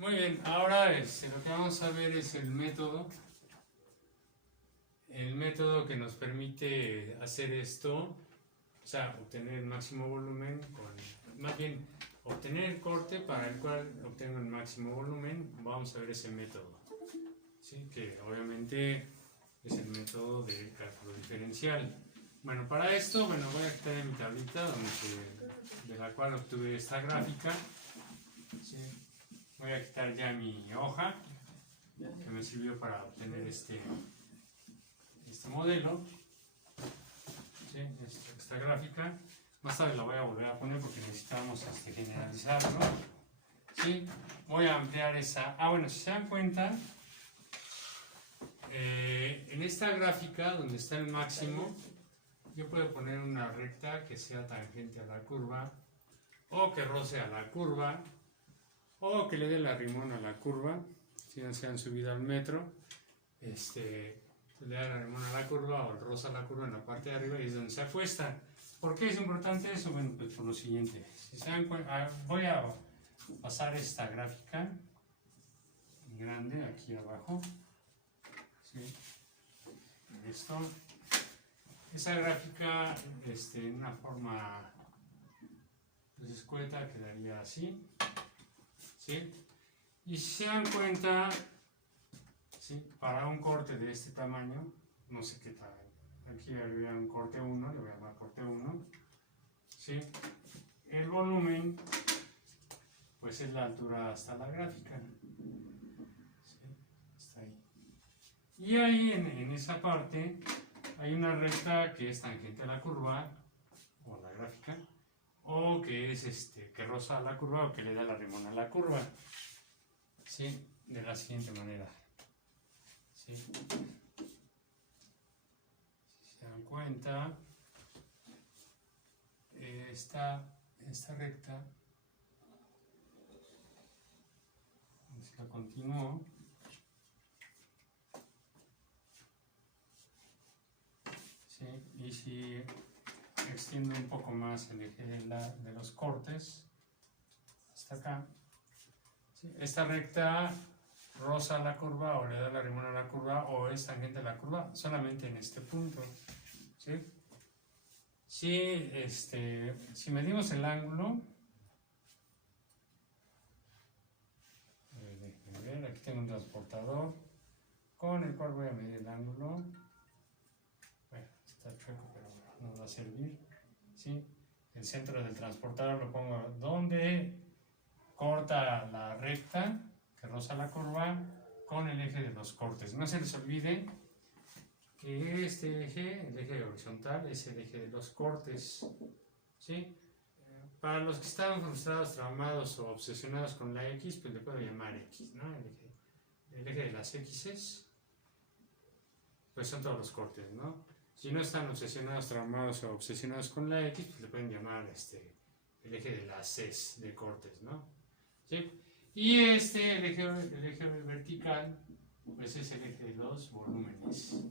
Muy bien, ahora lo que vamos a ver es el método que nos permite hacer esto, o sea, obtener el máximo volumen, más bien obtener el corte para el cual obtengo el máximo volumen. Vamos a ver ese método, ¿sí? Que obviamente es el método de cálculo diferencial. Bueno, para esto, voy a quitar mi tablita de la cual obtuve esta gráfica, ¿sí? Voy a quitar ya mi hoja que me sirvió para obtener este modelo, ¿sí? Esta gráfica. Más tarde la voy a volver a poner porque necesitamos generalizarlo, ¿sí? Voy a ampliar esa. Bueno, si se dan cuenta, en esta gráfica donde está el máximo, yo puedo poner una recta que sea tangente a la curva, o que roce a la curva, o que le dé la rimón a la curva, si no se han subido al metro, le da la rimón a la curva o roza a la curva en la parte de arriba y es donde se acuesta. ¿Por qué es importante eso? Bueno, pues por lo siguiente. Si se dan cuenta, voy a pasar esta gráfica grande aquí abajo, ¿sí? Esto. Esa gráfica en una forma pues, escueta quedaría así, ¿sí? Y si se dan cuenta, ¿sí? Para un corte de este tamaño, no sé qué tal, aquí había un corte 1, le voy a llamar corte 1, ¿sí? El volumen pues es la altura hasta la gráfica, ¿sí? Está ahí. Y ahí en esa parte hay una recta que es tangente a la curva o a la gráfica, o que es que roza a la curva o que le da la rimón a la curva, ¿sí? De la siguiente manera, ¿sí? Si se dan cuenta, esta recta, si la continúo, ¿sí? Y si extiendo un poco más el eje de los cortes hasta acá, ¿sí? Esta recta roza la curva o le da la rimón a la curva o es tangente a la curva solamente en este punto, ¿sí? Si medimos el ángulo, déjenme ver, aquí tengo un transportador con el cual voy a medir el ángulo. Bueno, está chueco, pero nos va a servir, ¿sí? El centro del transportador lo pongo donde corta la recta que roza la curva con el eje de los cortes. No se les olvide que este eje, el eje horizontal, es el eje de los cortes, ¿sí? Para los que están frustrados, traumados o obsesionados con la X, pues le puedo llamar X, ¿no? El eje de las X's, pues son todos los cortes, ¿no? Si no están obsesionados, traumados o obsesionados con la X, pues le pueden llamar el eje de las C's de cortes, ¿no? ¿Sí? Y el eje vertical, pues es el eje de los volúmenes.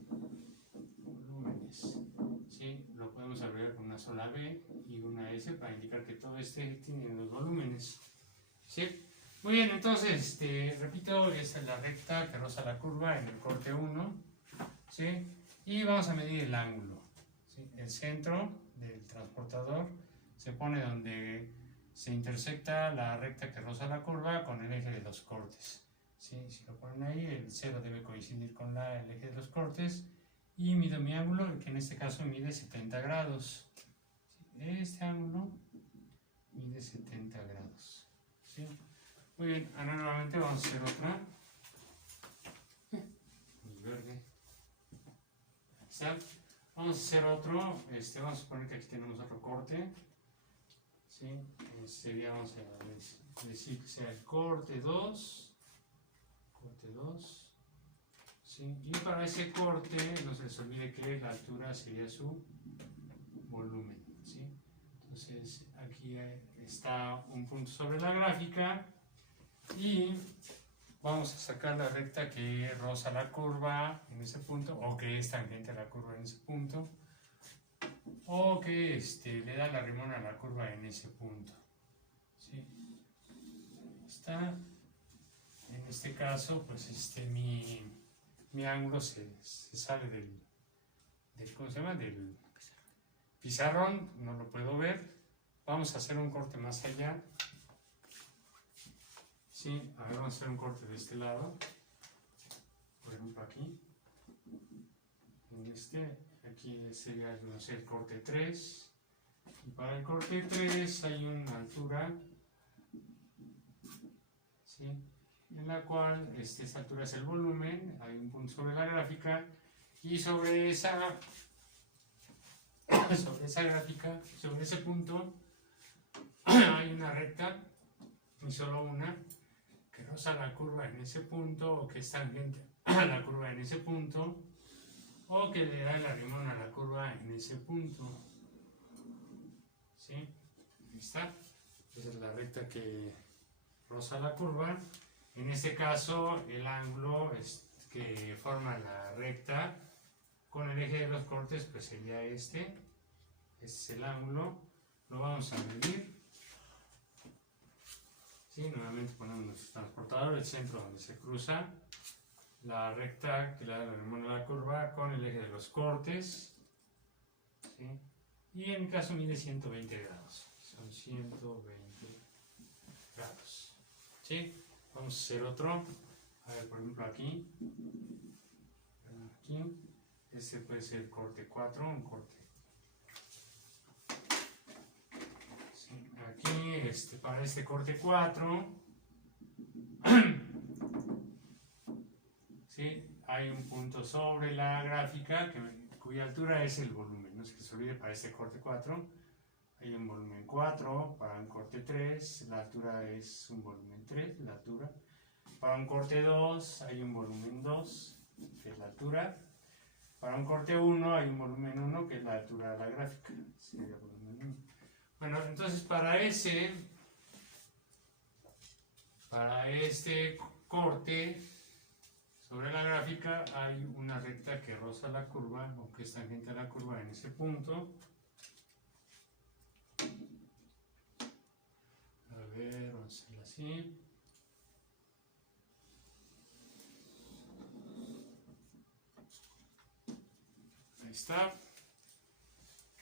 ¿Sí? Lo podemos abreviar con una sola B y una S para indicar que todo tiene los volúmenes, ¿sí? Muy bien, entonces, repito, esta es la recta que roza la curva en el corte 1, ¿sí? Y vamos a medir el ángulo, ¿sí? El centro del transportador se pone donde se intersecta la recta que roza la curva con el eje de los cortes, ¿sí? Si lo ponen ahí, el 0 debe coincidir con el eje de los cortes. Y mido mi ángulo, que en este caso mide 70 grados. Este ángulo mide 70 grados, ¿sí? Muy bien, ahora nuevamente vamos a hacer otra. El verde. ¿Está? Vamos a hacer otro. Vamos a suponer que aquí tenemos otro corte, ¿sí? Sería, vamos a decir que sea el corte 2. Corte 2. ¿Sí? Y para ese corte no se les olvide que la altura sería su volumen, ¿sí? Entonces aquí está un punto sobre la gráfica y vamos a sacar la recta que roza la curva en ese punto, o que es tangente a la curva en ese punto, o que le da la rimón a la curva en ese punto, ¿sí? Está. este caso, pues mi ángulo se sale ¿cómo se llama? Del pizarrón, no lo puedo ver. Vamos a hacer un corte más allá. Sí, a ver, vamos a hacer un corte de este lado. Por ejemplo, aquí. Aquí sería, no sé, el corte 3. Y para el corte 3 hay una altura, ¿sí? En la cual esta altura es el volumen, hay un punto sobre la gráfica y sobre esa gráfica, sobre ese punto hay una recta, y solo una, que roza la curva en ese punto o que es tangente a la curva en ese punto o que le da el arrimón a la curva en ese punto. ¿Sí? Ahí está. Esa es la recta que roza la curva. En este caso, el ángulo que forma la recta con el eje de los cortes, pues sería este. Este es el ángulo. Lo vamos a medir. ¿Sí? Nuevamente ponemos nuestro transportador, el centro donde se cruza la recta que le da el arrimón a la curva con el eje de los cortes. ¿Sí? Y en mi caso mide 120 grados. Son 120 grados. ¿Sí? Vamos a hacer otro. A ver, por ejemplo, aquí. Este puede ser corte 4, un corte. ¿Sí? Aquí, para este corte 4. ¿Sí? Hay un punto sobre la gráfica cuya altura es el volumen. No es que se olvide, para este corte 4 hay un volumen 4, para un corte 3 la altura es un volumen 3, la altura. Para un corte 2 hay un volumen 2, que es la altura. Para un corte 1 hay un volumen 1, que es la altura de la gráfica. Sería volumen 1. Bueno, entonces para este corte sobre la gráfica hay una recta que roza la curva o que es tangente a la curva en ese punto. A ver, vamos a hacerlo así. Ahí está.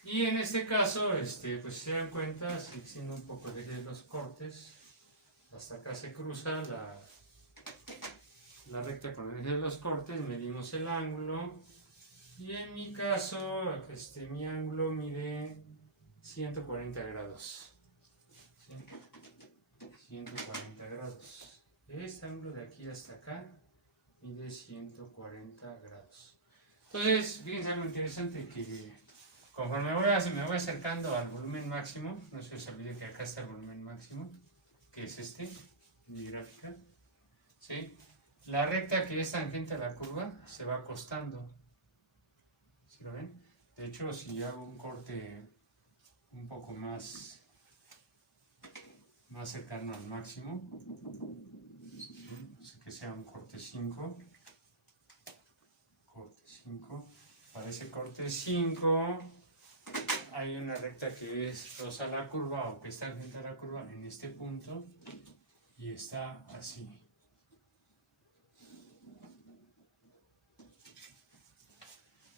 Y en este caso, pues si se dan cuenta, siendo un poco de los cortes, hasta acá se cruza la recta con el eje de los cortes, medimos el ángulo y en mi caso mi ángulo mide 140 grados. ¿Sí? 140 grados. Este ángulo de aquí hasta acá mide 140 grados. Entonces, fíjense algo interesante que conforme me voy acercando al volumen máximo, no se os olvide que acá está el volumen máximo, que es mi gráfica, ¿sí? La recta que es tangente a la curva se va acostando. ¿Sí lo ven? De hecho, si hago un corte un poco más cercano al máximo, ¿sí? O sea, que sea un corte 5. Para ese corte 5 hay una recta que roza la curva o que está tangente a la curva en este punto y está así.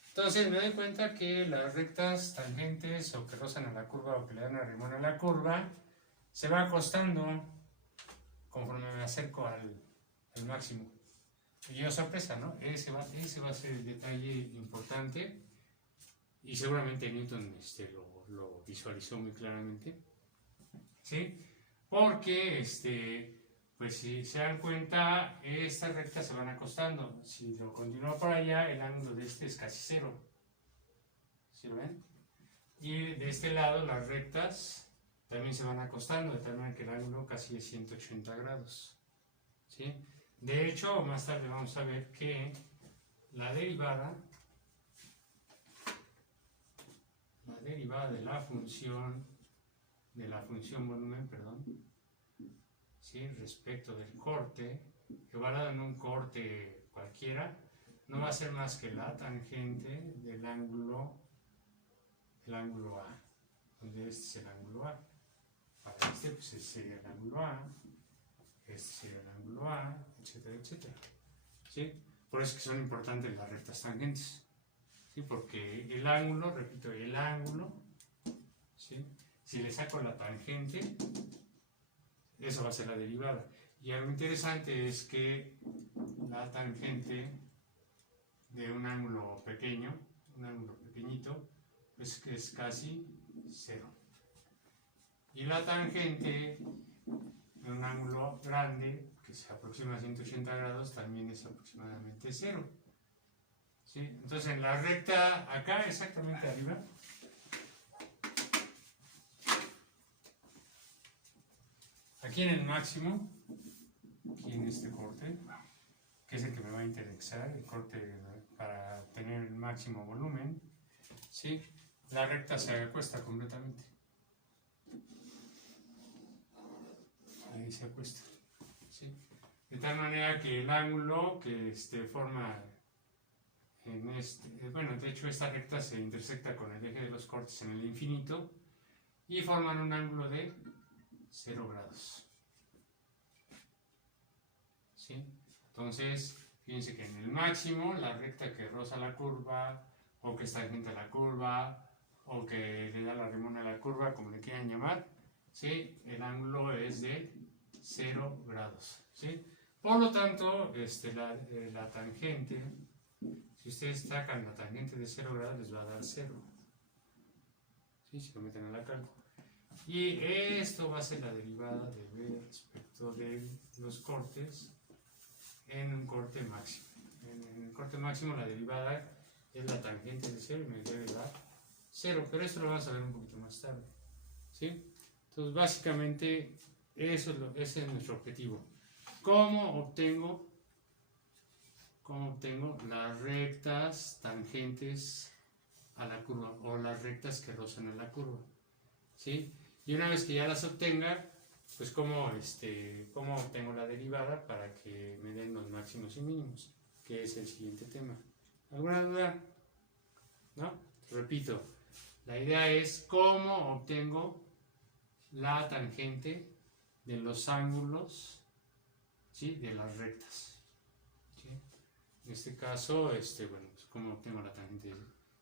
Entonces me doy cuenta que las rectas tangentes o que rozan a la curva o que le dan arrimón a la curva se va acostando conforme me acerco al máximo. Y yo, sorpresa, ¿no? Ese va a ser el detalle importante y seguramente Newton lo visualizó muy claramente, ¿sí? Porque, pues si se dan cuenta, estas rectas se van acostando. Si lo continúo para allá, el ángulo de es casi 0. ¿Sí lo ven? Y de este lado las rectas también se van acostando, de tal manera que el ángulo casi es 180 grados. ¿Sí? De hecho, más tarde vamos a ver que la derivada de la función volumen, perdón, ¿sí? Respecto del corte, evaluado en un corte cualquiera, no va a ser más que la tangente del ángulo A, donde este es el ángulo A. Para pues sería el ángulo A, este este sería el ángulo A, etcétera, etcétera. ¿Sí? Por eso es que son importantes las rectas tangentes. ¿Sí? Porque el ángulo, repito, el ángulo, ¿sí? Si le saco la tangente, eso va a ser la derivada. Y algo interesante es que la tangente de un ángulo pequeño, un ángulo pequeñito, pues que es casi cero. Y la tangente de un ángulo grande, que se aproxima a 180 grados, también es aproximadamente cero. ¿Sí? Entonces en la recta, acá exactamente arriba, aquí en el máximo, aquí en este corte, que es el que me va a interesar, el corte para tener el máximo volumen, ¿sí? La recta se acuesta completamente. Ahí se acuesta, ¿sí? De tal manera que el ángulo que forma en bueno, de hecho esta recta se intersecta con el eje de los cortes en el infinito y forman un ángulo de 0 grados. ¿Sí? Entonces, fíjense que en el máximo, la recta que roza la curva, o que está tangente a la curva, o que le da la rimón a la curva, como le quieran llamar, ¿sí? El ángulo es de 0 grados. ¿Sí? Por lo tanto, la tangente, si ustedes sacan la tangente de 0 grados, les va a dar 0. ¿Sí? Si lo meten a la cálculo. Y esto va a ser la derivada de B respecto de los cortes en un corte máximo. En el corte máximo la derivada es la tangente de 0 y me debe dar 0, pero esto lo vamos a ver un poquito más tarde. ¿Sí? Entonces básicamente ese es nuestro objetivo. ¿Cómo obtengo las rectas tangentes a la curva o las rectas que rozan a la curva? ¿Sí? Y una vez que ya las obtenga, pues cómo obtengo la derivada para que me den los máximos y mínimos, que es el siguiente tema. ¿Alguna duda? ¿No? Repito, la idea es cómo obtengo la tangente de los ángulos, ¿sí? De las rectas. ¿Sí? En este caso, bueno, pues cómo obtengo la tangente.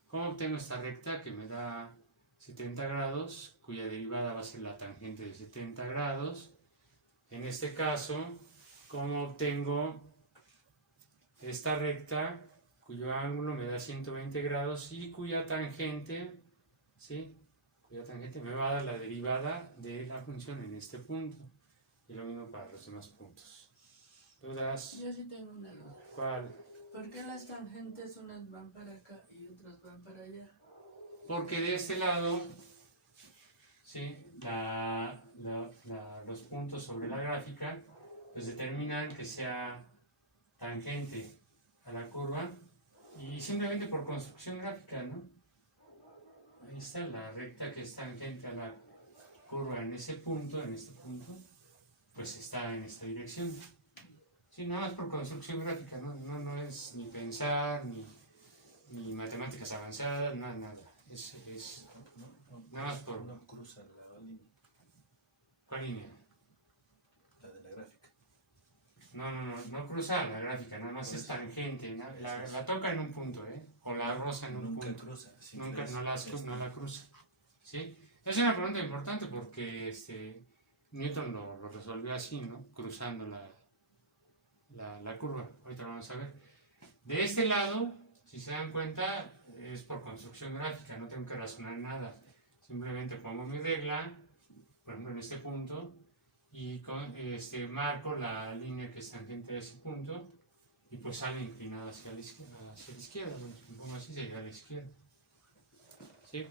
¿Cómo obtengo esta recta que me da 70 grados, cuya derivada va a ser la tangente de 70 grados? En este caso, ¿cómo obtengo esta recta cuyo ángulo me da 120 grados y cuya tangente, ¿sí? Cuya tangente me va a dar la derivada de la función en este punto? Y lo mismo para los demás puntos. ¿Dudas? Yo sí tengo una duda. ¿Cuál? ¿Por qué las tangentes unas van para acá y otras van para allá? Porque de este lado, ¿sí? Los puntos sobre la gráfica pues determinan que sea tangente a la curva y simplemente por construcción gráfica, ¿no? Ahí está la recta que es tangente a la curva en ese punto, en este punto, pues está en esta dirección. Sí, nada más por construcción gráfica, no es ni pensar, ni matemáticas avanzadas, nada. Es nada más por... No cruza la línea. ¿Cuál línea? La de la gráfica. No cruza la gráfica, nada más es tangente, ¿no? La toca en un punto, o la roza en un Nunca punto. cruza. Nunca, no la cruza. ¿Sí? Es una pregunta importante porque Newton lo resolvió así, ¿no? Cruzando la curva. Ahorita lo vamos a ver. De este lado, si se dan cuenta, es por construcción gráfica, no tengo que razonar nada. Simplemente pongo mi regla, por ejemplo en este punto, y marco la línea que es tangente a ese punto, y pues sale inclinada hacia la izquierda. Bueno, si me pongo así, sería a la izquierda. ¿Sí?